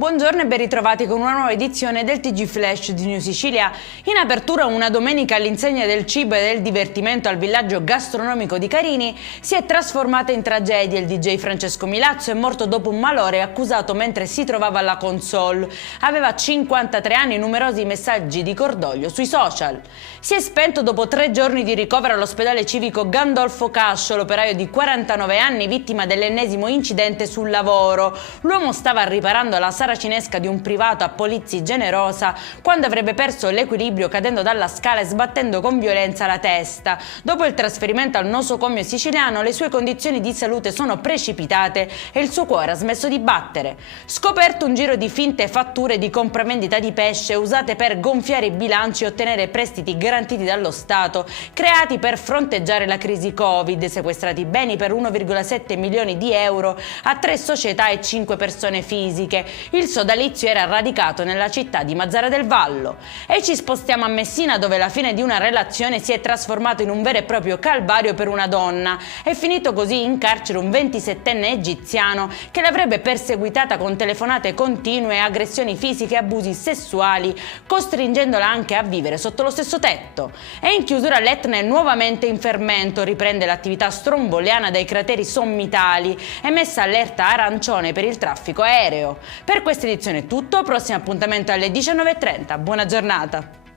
Buongiorno e ben ritrovati con una nuova edizione del TG Flash di New Sicilia. In apertura una domenica all'insegna del cibo e del divertimento al villaggio gastronomico di Carini si è trasformata in tragedia. Il DJ Francesco Milazzo è morto dopo un malore accusato mentre si trovava alla console. Aveva 53 anni e numerosi messaggi di cordoglio sui social. Si è spento dopo 3 giorni di ricovero all'ospedale civico Gandolfo Cascio, l'operaio di 49 anni vittima dell'ennesimo incidente sul lavoro. L'uomo stava riparando la saracinesca di un privato a Polizzi Generosa quando avrebbe perso l'equilibrio cadendo dalla scala e sbattendo con violenza la testa. Dopo il trasferimento al nosocomio siciliano le sue condizioni di salute sono precipitate e il suo cuore ha smesso di battere. Scoperto un giro di finte fatture di compravendita di pesce usate per gonfiare i bilanci e ottenere prestiti garantiti dallo Stato, creati per fronteggiare la crisi Covid, sequestrati beni per 1,7 milioni di euro a 3 società e 5 persone fisiche. Il sodalizio era radicato nella città di Mazara del Vallo. E ci spostiamo a Messina, dove la fine di una relazione si è trasformato in un vero e proprio calvario per una donna. È finito così in carcere un 27enne egiziano che l'avrebbe perseguitata con telefonate continue, aggressioni fisiche e abusi sessuali, costringendola anche a vivere sotto lo stesso tetto. E in chiusura l'Etna è nuovamente in fermento, riprende l'attività stromboliana dai crateri sommitali, è messa allerta arancione per il traffico aereo. Per questa edizione è tutto, prossimo appuntamento alle 19:30, buona giornata!